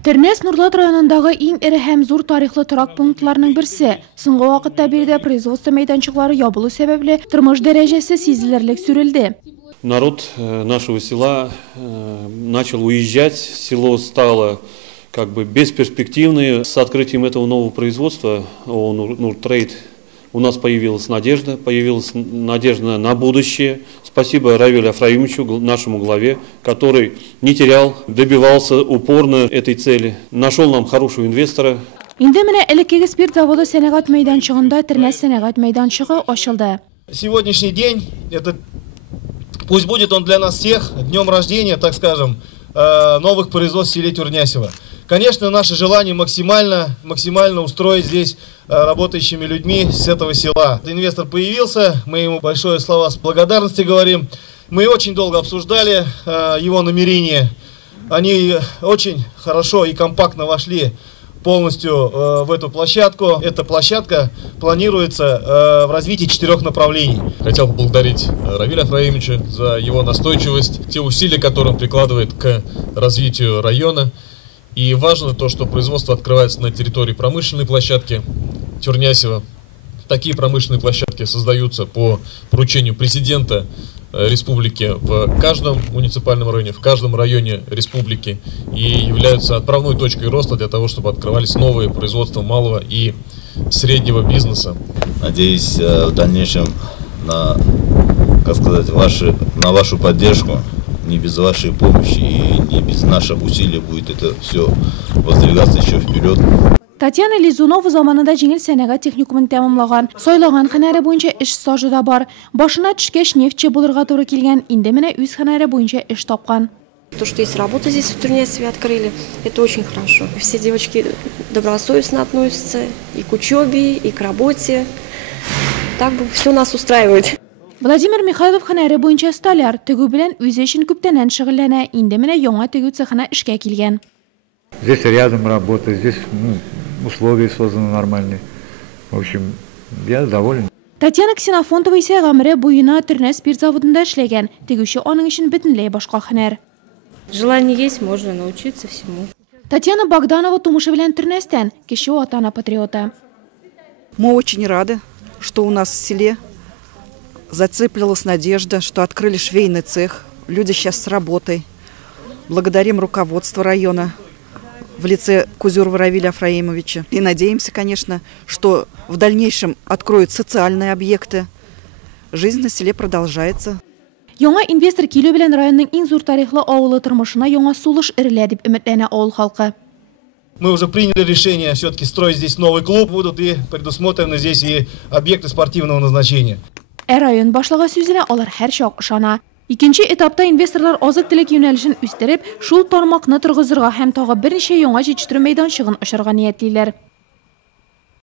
Тернес Нурлат районындагы иң ире һәм зур тарихлы торак пунктларының берсе. Соңгы вакытта бирдә производство мәйданчыклары ябылу сәбәпле тормыш дәрәҗәсе сизелерлек сүрелде. Народ нашего села начал уезжать, село стало как бы бесперспективное. С открытием этого нового производства Нуртрейд у нас появилась надежда на будущее. Спасибо Равилю Афраимовичу, нашему главе, который не терял, добивался упорно этой цели, нашел нам хорошего инвестора. Инде менә элеккеге спирт заводы сәнәгать мәйданчыгында Тернес сәнәгать мәйданчыгы ачылды. Сегодняшний день, пусть будет он для нас всех днем рождения, так скажем, новых производств в селе Тюрнясево. Конечно, наше желание максимально устроить здесь работающими людьми с этого села. Инвестор появился, мы ему большое слова с благодарности говорим. Мы очень долго обсуждали его намерения. Они очень хорошо и компактно вошли полностью в эту площадку. Эта площадка планируется в развитии 4 направлений. Хотел поблагодарить Равиля Афраимовича за его настойчивость, те усилия, которые он прикладывает к развитию района. И важно то, что производство открывается на территории промышленной площадки Тюрнясева. Такие промышленные площадки создаются по поручению президента республики в каждом муниципальном районе, в каждом районе республики и являются отправной точкой роста для того, чтобы открывались новые производства малого и среднего бизнеса. Надеюсь в дальнейшем на вашу поддержку. Не без вашей помощи и не без наших усилий будет это все воздвигаться еще вперед. Татьяна Лизунова заманында жеңіл сәнәгать техникумын тәмамлаган. Сайлаған хәнәре буенча эш стажы да бар. Башына төшкәч нефтче булырга туры килгән, инде менә үз хәнәре буенча эш тапкан. То, что есть работа здесь в Тюрнясеве открыли, это очень хорошо. Все девочки добросовестно относятся и к учебе, и к работе. Так бы все нас устраивает. Владимир Михайлов хәнәре буенча столяр, тегү белән үзе өчен күптәннән шөгыльләнә, инде менә яңа тегү цехына эшкә килгән. Здесь рядом работа, здесь условия созданы нормальные. В общем, я доволен. Татьяна Ксенофонтова исә гомере буена Тернес спирт заводында эшләгән. Тегүче аның өчен бөтенләй башка һөнәр. Желание есть, можно научиться всему. Татьяна Богданова тумышы белән Тернестән, кеше ватана патриоты. Мы очень рады, что у нас в селе зацепилась надежда, что открыли швейный цех. Люди сейчас с работой. Благодарим руководство района в лице Кузюрова Равиля Афраимовича. И надеемся, конечно, что в дальнейшем откроют социальные объекты. Жизнь на селе продолжается. Яңа инвестор килү белән районның иң зур тарихлы авылы тормышына яңа сулыш эрелә дип өметләнә авыл халкы. Мы уже приняли решение все-таки строить здесь новый клуб. Будут и предусмотрены здесь и объекты спортивного назначения. Район башлыгы сүзенә алар һәр чак ышана. Икенче этапта инвесторлар азык-төлек юнәлешен үстереп, шул тармакны торгызырга һәм тагы берничә яңа җитештерү мәйданчыгын ачарга ниятлиләр.